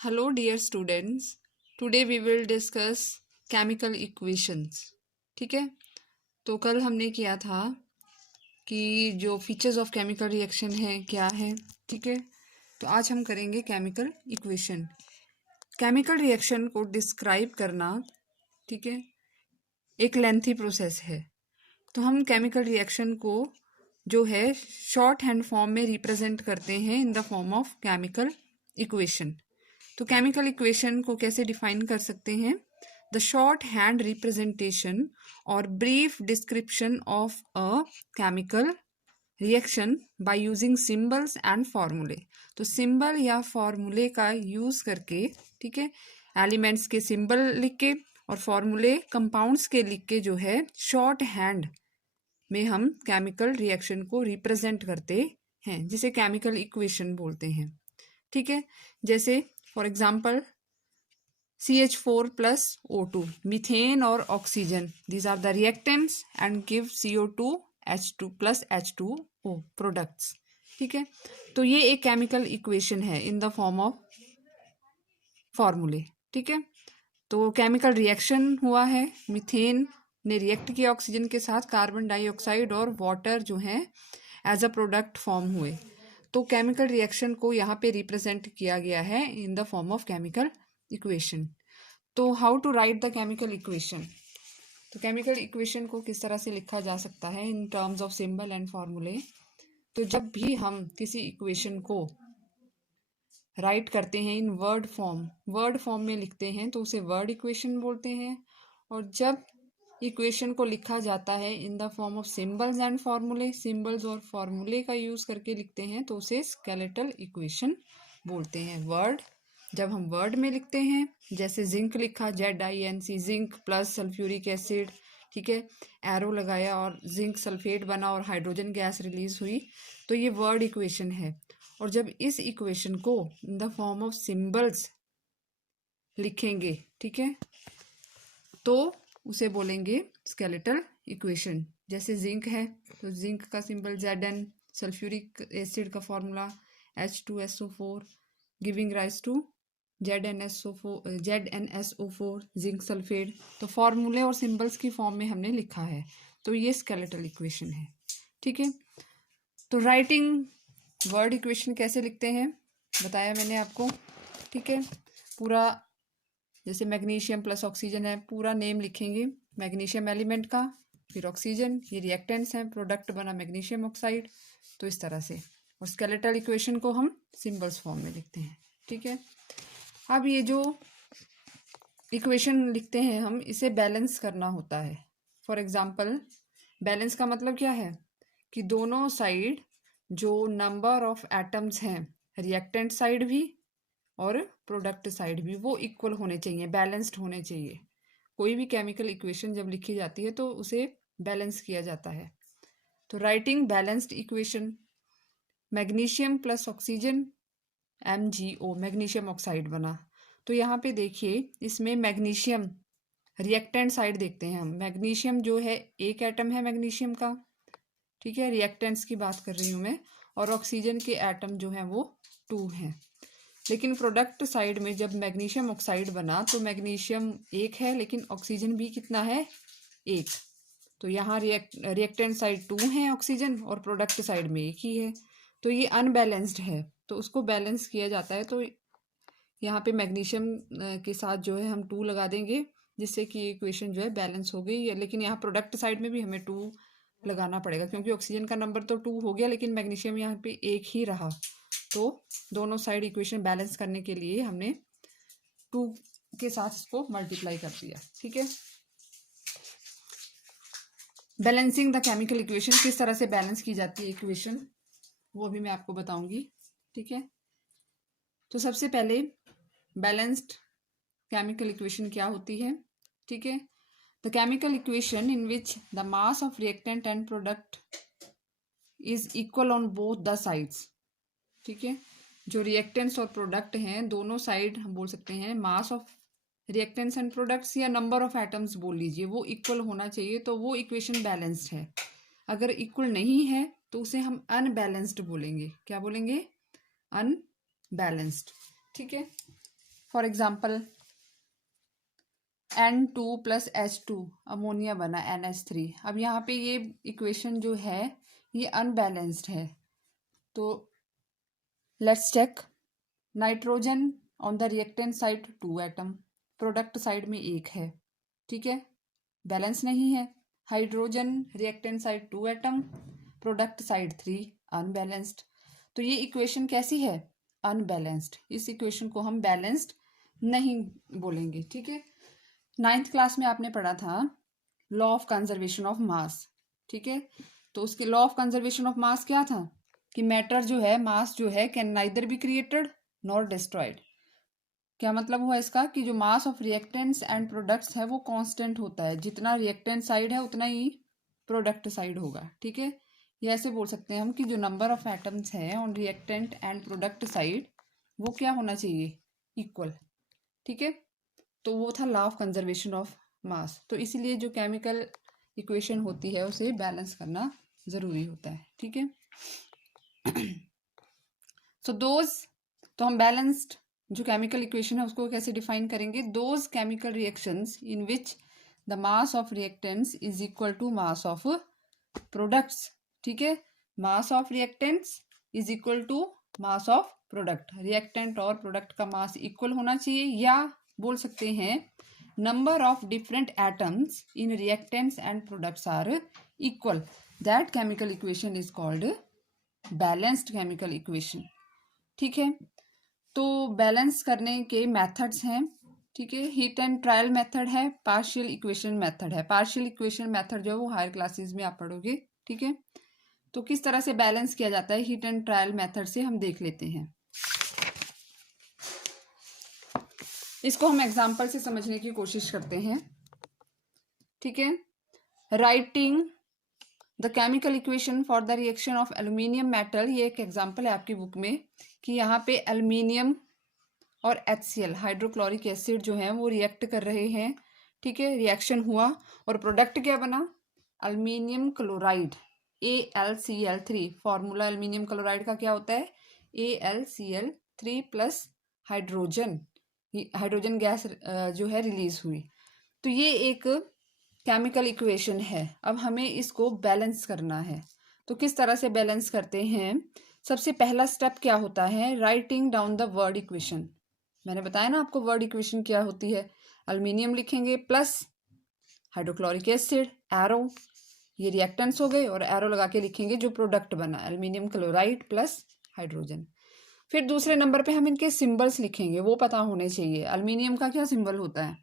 Hello dear students, today we will discuss chemical equations. ठीक है, तो कल हमने किया था कि जो फीचर्स ऑफ केमिकल रिएक्शन है क्या है. ठीक है, तो आज हम करेंगे केमिकल इक्वेशन. केमिकल रिएक्शन को डिस्क्राइब करना, ठीक है, एक लेंथी प्रोसेस है. तो हम केमिकल रिएक्शन को जो है शॉर्ट हैंड फॉर्म में रिप्रेजेंट करते हैं इन the form of chemical equation. तो केमिकल इक्वेशन को कैसे डिफाइन कर सकते हैं? द शॉर्ट हैंड रिप्रेजेंटेशन और brief description of a chemical reaction by using symbols and फॉर्मूले. तो सिंबल या फॉर्मूले का यूज करके, ठीक है, एलिमेंट्स के सिंबल लिख के और फॉर्मूले कंपाउंड्स के लिख के जो है शॉर्ट हैंड में हम केमिकल रिएक्शन को रिप्रेजेंट करते हैं, जिसे केमिकल इक्वेशन बोलते हैं. ठीक है, जैसे for example CH4 plus O2, methane और oxygen, these are the reactants and give CO2 H2 plus H2O products. ठीक है, तो ये एक केमिकल इक्वेशन है इन द फॉर्म ऑफ फॉर्मूले. ठीक है, तो केमिकल रिएक्शन हुआ है, मीथेन ने रिएक्ट किया ऑक्सीजन के साथ, कार्बन डाइऑक्साइड और वाटर जो है एज अ प्रोडक्ट फॉर्म हुए. तो केमिकल रिएक्शन को यहाँ पे रिप्रेजेंट किया गया है in the form of chemical equation. तो how to write the chemical equation? तो केमिकल इक्वेशन को किस तरह से लिखा जा सकता है in terms of symbol and फॉर्मूले? तो जब भी हम किसी इक्वेशन को राइट करते हैं इन वर्ड फॉर्म में लिखते हैं तो उसे वर्ड इक्वेशन बोलते हैं. और जब इक्वेशन को लिखा जाता है in the form of symbols and फॉर्मूले, सिंबल्स और फॉर्मूले का यूज करके लिखते हैं तो उसे स्केलेटल इक्वेशन बोलते हैं. वर्ड, जब हम वर्ड में लिखते हैं, जैसे जिंक लिखा ZINC, zinc plus sulphuric acid, ठीक है, एरो लगाया और जिंक सल्फेट बना और हाइड्रोजन गैस रिलीज हुई, तो ये वर्ड इक्वेशन है. और जब इस इक्वेशन को इन द फॉर्म ऑफ सिंबल्स लिखेंगे, ठीक है, तो उसे बोलेंगे स्केलेटल इक्वेशन. जैसे जिंक है तो जिंक का सिंबल Zn, सल्फ्यूरिक एसिड का formula H2SO4 giving rise to ZnSO4 zinc sulphate. तो फॉर्मूले और सिंबल्स की फॉर्म में हमने लिखा है, तो ये स्केलेटल इक्वेशन है. ठीक है, तो राइटिंग वर्ड इक्वेशन कैसे लिखते हैं बताया मैंने आपको. ठीक है, पूरा जैसे मैग्नीशियम प्लस ऑक्सीजन है, पूरा नेम लिखेंगे मैग्नीशियम एलिमेंट का, फिर ऑक्सीजन, ये रिएक्टेंट्स हैं, प्रोडक्ट बना मैग्नीशियम ऑक्साइड. तो इस तरह से, और स्केलेटल इक्वेशन को हम सिंबल्स फॉर्म में लिखते हैं. ठीक है, अब ये जो इक्वेशन लिखते हैं हम, इसे बैलेंस करना होता है. फॉर एग्जांपल, बैलेंस का मतलब क्या है कि दोनों साइड जो नंबर ऑफ एटम्स हैं, रिएक्टेंट साइड भी और प्रोडक्ट साइड भी, वो इक्वल होने चाहिए, बैलेंस्ड होने चाहिए. कोई भी केमिकल इक्वेशन जब लिखी जाती है तो उसे बैलेंस किया जाता है. तो writing balanced equation, magnesium plus oxygen MgO, magnesium oxide बना. तो यहाँ पे देखिए, इसमें मैग्नीशियम रिएक्टेंट साइड देखते हैं हम. मैग्नीशियम जो है एक एटम है मैग्नीशियम का, ठीक है, रिएक्टेंट्स की बात कर रही हूँ मैं, और ऑक्सीजन के एटम जो है वो 2 हैं. लेकिन प्रोडक्ट साइड में जब मैग्नीशियम ऑक्साइड बना तो मैग्नीशियम एक है लेकिन ऑक्सीजन भी कितना है, एक. तो यहाँ रिएक्टेंट साइड 2 है ऑक्सीजन और प्रोडक्ट साइड में एक ही है, तो ये अनबैलेंस्ड है. तो उसको बैलेंस किया जाता है. तो यहाँ पे मैग्नीशियम के साथ जो है हम 2 लगा देंगे, जिससे कि इक्वेशन जो है बैलेंस हो गई. लेकिन यहाँ प्रोडक्ट साइड में भी हमें 2 लगाना पड़ेगा, क्योंकि ऑक्सीजन का नंबर तो 2 हो गया लेकिन मैग्नीशियम यहाँ पे एक ही रहा. तो दोनों साइड इक्वेशन बैलेंस करने के लिए हमने 2 के साथ इसको मल्टीप्लाई कर दिया. ठीक है, बैलेंसिंग द केमिकल इक्वेशन, किस तरह से बैलेंस की जाती है इक्वेशन, वो अभी मैं आपको बताऊंगी. ठीक है, तो सबसे पहले बैलेंस्ड केमिकल इक्वेशन क्या होती है. ठीक है, the chemical equation in which the mass of reactant and product is equal on both the sides. ठीक है, जो रिएक्टेंट्स और प्रोडक्ट हैं दोनों साइड हम बोल सकते हैं, मास ऑफ रिएक्टेंट्स एंड प्रोडक्ट्स या नंबर ऑफ एटम्स बोल लीजिए, वो इक्वल होना चाहिए, तो वो इक्वेशन बैलेंस्ड है. अगर इक्वल नहीं है तो उसे हम अनबैलेंस्ड बोलेंगे. क्या बोलेंगे? अनबैलेंस्ड. ठीक है, for example N2 plus H2 ammonia बना NH3। अब यहाँ पे ये इक्वेशन जो है ये अनबैलेंस्ड है, तो let's check. Nitrogen on the reactant side 2 atom, product side में 1 है, ठीक है, बैलेंस नहीं है। Hydrogen reactant side 2 atom, product side 3, unbalanced. तो ये इक्वेशन कैसी है? अनबैलेंस्ड। इस इक्वेशन को हम बैलेंस्ड नहीं बोलेंगे, ठीक है। 9th क्लास में आपने पढ़ा था law of conservation of mass, ठीक है। तो उसके law of conservation of mass क्या था कि मैटर जो है, मास जो है, can neither be created nor destroyed. क्या मतलब हुआ इसका कि जो मास ऑफ रिएक्टेंट्स एंड प्रोडक्ट्स है वो कांस्टेंट होता है, जितना रिएक्टेंट साइड है उतना ही प्रोडक्ट साइड होगा, ठीक है। ये ऐसे बोल सकते हैं हम कि जो नंबर ऑफ एटम्स है on reactant and product side वो क्या होना चाहिए? इक्वल, ठीक है। तो वो था law of conservation of mass. तो इसीलिए जो केमिकल इक्वेशन होती है उसे बैलेंस करना ज़रूरी होता है, ठीक है। सो तो हम बैलेंस्ड जो केमिकल इक्वेशन है उसको कैसे डिफाइन करेंगे? Those chemical reactions in which the mass of reactants is equal to mass of products, ठीक है। Mass of reactants is equal to mass of product. Reactant और प्रोडक्ट का मास इक्वल होना चाहिए, या बोल सकते हैं number of different atoms in reactants and products are equal. That chemical equation is called balanced chemical equation, ठीक है। तो बैलेंस करने के मेथड्स हैं, ठीक है। हीट एंड ट्रायल मेथड है, पार्शियल इक्वेशन मेथड है। पार्शियल इक्वेशन मेथड जो है वो हायर क्लासेस में आप पढ़ोगे, ठीक है। तो किस तरह से बैलेंस किया जाता है हीट एंड ट्रायल मेथड से हम देख लेते हैं। इसको हम एग्जांपल से समझने की कोशिश करते हैं, ठीक है। Writing the chemical equation for the reaction of aluminium metal, ये एक एग्जांपल है आपकी बुक में कि यहाँ पे एल्यूमिनियम और HCl हाइड्रोक्लोरिक एसिड जो है वो रिएक्ट कर रहे हैं, ठीक है। रिएक्शन हुआ और प्रोडक्ट क्या बना? Aluminium chloride AlCl3। Formula aluminium chloride का क्या होता है? AlCl3 plus hydrogen, hydrogen gas जो है रिलीज हुई। तो ये एक केमिकल इक्वेशन है। अब हमें इसको बैलेंस करना है। तो किस तरह से बैलेंस करते हैं? सबसे पहला स्टेप क्या होता है? Writing down the word equation. मैंने बताया ना आपको वर्ड इक्वेशन क्या होती है। एल्यूमिनियम लिखेंगे प्लस हाइड्रोक्लोरिक एसिड, एरो, ये रिएक्टेंट्स हो गए, और एरो लगा के लिखेंगे जो प्रोडक्ट बना एल्यूमिनियम क्लोराइड प्लस हाइड्रोजन। फिर दूसरे नंबर पे हम इनके सिंबल्स लिखेंगे, वो पता होने चाहिए। एल्यूमिनियम का क्या सिंबल होता है?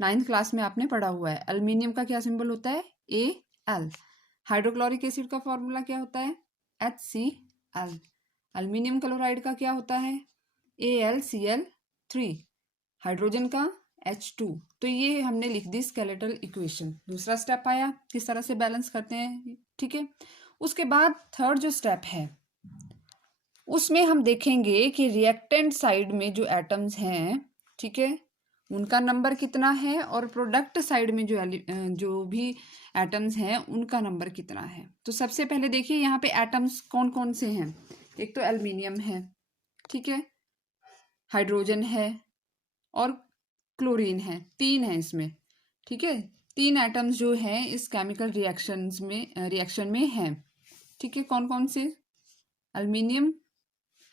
9th क्लास में आपने पढ़ा हुआ है। एल्यूमिनियम का क्या सिंबल होता है? Al। हाइड्रोक्लोरिक एसिड का फॉर्मूला क्या होता है? HCl। एल्यूमिनियम क्लोराइड का क्या होता है? AlCl3। हाइड्रोजन का H2। तो ये हमने लिख दी स्केलेटल इक्वेशन। दूसरा स्टेप आया किस तरह से बैलेंस करते हैं, ठीक है। उसके बाद थर्ड जो स्टेप है उसमें हम देखेंगे कि रिएक्टेंट साइड में जो एटम्स हैं, ठीक है, उनका नंबर कितना है, और प्रोडक्ट साइड में जो भी एटम्स हैं उनका नंबर कितना है। तो सबसे पहले देखिए यहाँ पे एटम्स कौन कौन से हैं। एक तो एल्यूमिनियम है, ठीक है, हाइड्रोजन है और क्लोरीन है, 3 है इसमें, ठीक है। 3 एटम्स जो हैं इस केमिकल रिएक्शन में हैं, ठीक है। कौन कौन से? एल्यूमिनियम,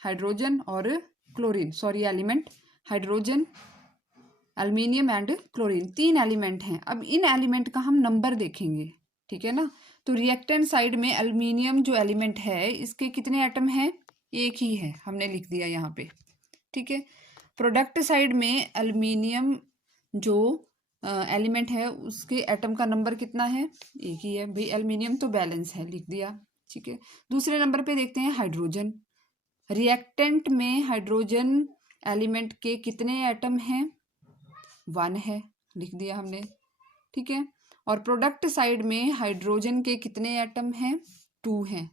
हाइड्रोजन और chlorine, sorry element, hydrogen, aluminium and chlorine, 3 element हैं। अब इन एलिमेंट का हम नंबर देखेंगे, ठीक है ना। तो रिएक्टेंट साइड में एल्यूमिनियम जो एलिमेंट है इसके कितने एटम हैं? एक ही है, हमने लिख दिया यहाँ पे, ठीक है। प्रोडक्ट साइड में एल्यूमिनियम जो एलिमेंट है उसके एटम का नंबर कितना है? एक ही है भाई, एल्यूमिनियम तो बैलेंस है, लिख दिया, ठीक है। दूसरे नंबर पे देखते हैं हाइड्रोजन। रिएक्टेंट में हाइड्रोजन एलिमेंट के कितने एटम हैं? 1 है, लिख दिया हमने, ठीक है। और प्रोडक्ट साइड में हाइड्रोजन के कितने एटम हैं? 2 हैं,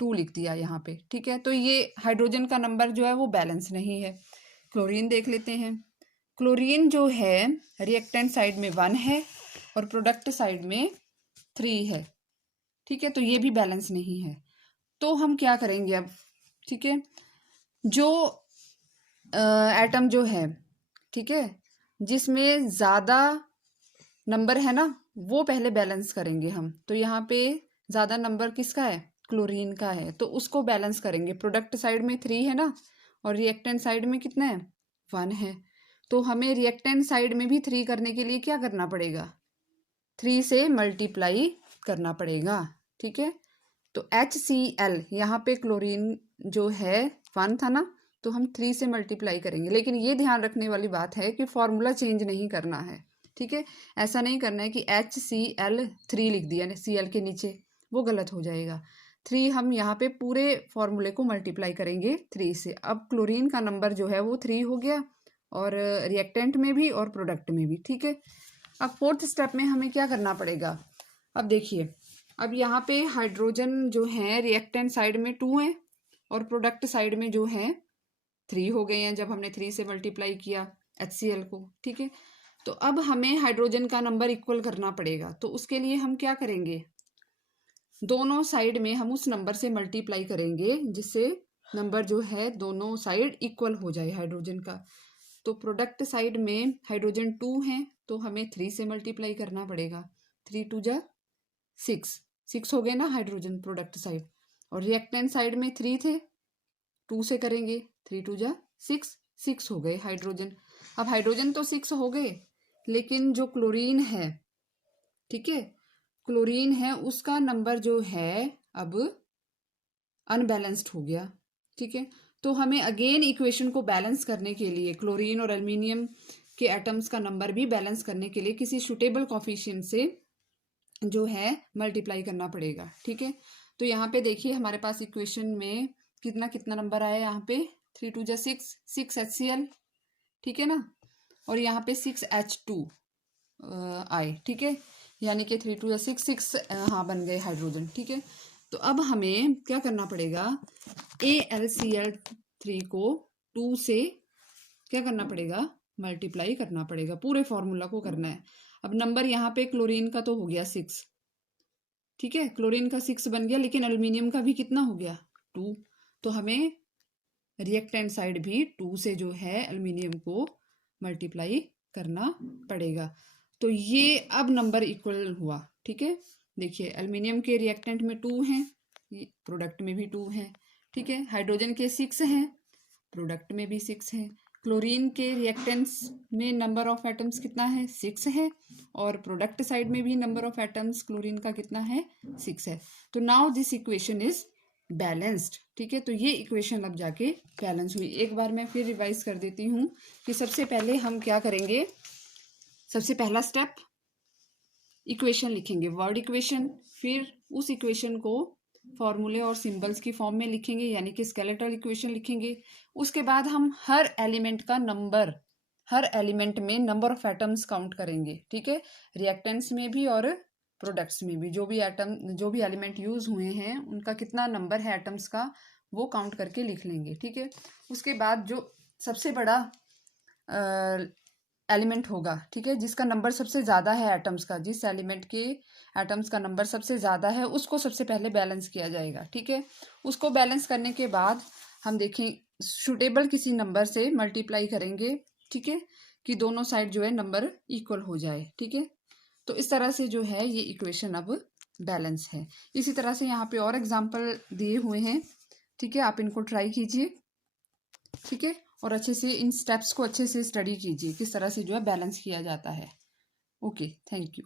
2 लिख दिया यहाँ पे, ठीक है। तो ये हाइड्रोजन का नंबर जो है वो बैलेंस नहीं है। क्लोरीन देख लेते हैं। क्लोरीन जो है रिएक्टेंट साइड में 1 है और प्रोडक्ट साइड में 3 है, ठीक है। तो ये भी बैलेंस नहीं है। तो हम क्या करेंगे अब, ठीक है, जो एटम जो है, ठीक है, जिसमें ज़्यादा नंबर है ना, वो पहले बैलेंस करेंगे हम। तो यहाँ पे ज़्यादा नंबर किसका है? क्लोरीन का है, तो उसको बैलेंस करेंगे। प्रोडक्ट साइड में 3 है ना, और रिएक्टेंट साइड में कितना है? 1 है। तो हमें रिएक्टेंट साइड में भी 3 करने के लिए क्या करना पड़ेगा? 3 से मल्टीप्लाई करना पड़ेगा, ठीक है। तो HCl, यहाँ पे क्लोरीन जो है 1 था ना, तो हम 3 से मल्टीप्लाई करेंगे। लेकिन ये ध्यान रखने वाली बात है कि फॉर्मूला चेंज नहीं करना है, ठीक है। ऐसा नहीं करना है कि HCl3 लिख दिया Cl के नीचे, वो गलत हो जाएगा। 3 हम यहाँ पे पूरे फॉर्मूले को मल्टीप्लाई करेंगे 3 से। अब क्लोरीन का नंबर जो है वो 3 हो गया, और रिएक्टेंट में भी और प्रोडक्ट में भी, ठीक है। अब 4th स्टेप में हमें क्या करना पड़ेगा? अब देखिए, अब यहाँ पे हाइड्रोजन जो है रिएक्टेंट साइड में 2 है, और प्रोडक्ट साइड में जो है 3 हो गए हैं जब हमने 3 से मल्टीप्लाई किया HCl को, ठीक है। तो अब हमें हाइड्रोजन का नंबर इक्वल करना पड़ेगा। तो उसके लिए हम क्या करेंगे? दोनों साइड में हम उस नंबर से मल्टीप्लाई करेंगे जिससे नंबर जो है दोनों साइड इक्वल हो जाए हाइड्रोजन का। तो प्रोडक्ट साइड में हाइड्रोजन 2 है, तो हमें 3 से मल्टीप्लाई करना पड़ेगा। 3 2 जा 6 हो गए ना हाइड्रोजन प्रोडक्ट साइड। और रिएक्टेंट साइड में 3 थे, 2 से करेंगे। 3 2 जा 6 हो गए हाइड्रोजन। अब हाइड्रोजन तो 6 हो गए, लेकिन जो क्लोरीन है, ठीक है, क्लोरीन है, उसका नंबर जो है अब अनबैलेंस्ड हो गया, ठीक है। तो हमें अगेन इक्वेशन को बैलेंस करने के लिए क्लोरीन और एल्युमिनियम के एटम्स का नंबर भी बैलेंस करने के लिए किसी सुटेबल कोफिशिएंट से जो है मल्टीप्लाई करना पड़ेगा, ठीक है। तो यहाँ पे देखिए हमारे पास इक्वेशन में कितना कितना नंबर आया यहाँ पे? 3 2 जा 6 HCl, ठीक है ना, और यहाँ पे 6H2 आए, ठीक है। यानी कि 3 2 जा 6 हाँ बन गए हाइड्रोजन, ठीक है। तो अब हमें क्या करना पड़ेगा? AlCl3 को 2 से क्या करना पड़ेगा? मल्टीप्लाई करना पड़ेगा, पूरे फॉर्मूला को करना है। अब नंबर यहाँ पे क्लोरीन का तो हो गया 6, ठीक है, क्लोरीन का 6 बन गया, लेकिन एल्युमिनियम का भी कितना हो गया? 2। तो हमें रिएक्टेंट साइड भी 2 से जो है एल्युमिनियम को मल्टीप्लाई करना पड़ेगा। तो ये अब नंबर इक्वल हुआ, ठीक है। देखिए एल्युमिनियम के रिएक्टेंट में 2 हैं, प्रोडक्ट में भी 2 हैं, ठीक है। हाइड्रोजन के 6 हैं, प्रोडक्ट में भी 6 हैं। क्लोरीन के रिएक्टेंट्स में नंबर ऑफ एटम्स कितना है? 6 है, और प्रोडक्ट साइड में भी नंबर ऑफ एटम्स क्लोरीन का कितना है? 6 है। तो now this equation is balanced, ठीक है। तो ये इक्वेशन अब जाके बैलेंस हुई। एक बार मैं फिर रिवाइज कर देती हूँ कि सबसे पहले हम क्या करेंगे। सबसे पहला स्टेप, इक्वेशन लिखेंगे, वर्ड इक्वेशन। फिर उस इक्वेशन को फॉर्मूले और सिंबल्स की फॉर्म में लिखेंगे, यानी कि स्केलेटल इक्वेशन लिखेंगे। उसके बाद हम हर एलिमेंट का नंबर, हर एलिमेंट में नंबर ऑफ एटम्स काउंट करेंगे, ठीक है। रिएक्टेंट्स में भी और प्रोडक्ट्स में भी, जो भी एटम, जो भी एलिमेंट यूज हुए हैं उनका कितना नंबर है एटम्स का, वो काउंट करके लिख लेंगे, ठीक है। उसके बाद जो सबसे बड़ा एलिमेंट होगा, ठीक है, जिसका नंबर सबसे ज़्यादा है एटम्स का, जिस एलिमेंट के एटम्स का नंबर सबसे ज़्यादा है उसको सबसे पहले बैलेंस किया जाएगा, ठीक है। उसको बैलेंस करने के बाद हम देखें सुटेबल किसी नंबर से मल्टीप्लाई करेंगे, ठीक है, कि दोनों साइड जो है नंबर इक्वल हो जाए, ठीक है। तो इस तरह से जो है ये इक्वेशन अब बैलेंस है। इसी तरह से यहाँ पे और एग्जाम्पल दिए हुए हैं, ठीक है, आप इनको ट्राई कीजिए, ठीक है, और अच्छे से इन स्टेप्स को अच्छे से स्टडी कीजिए किस तरह से जो है बैलेंस किया जाता है। Okay, thank you.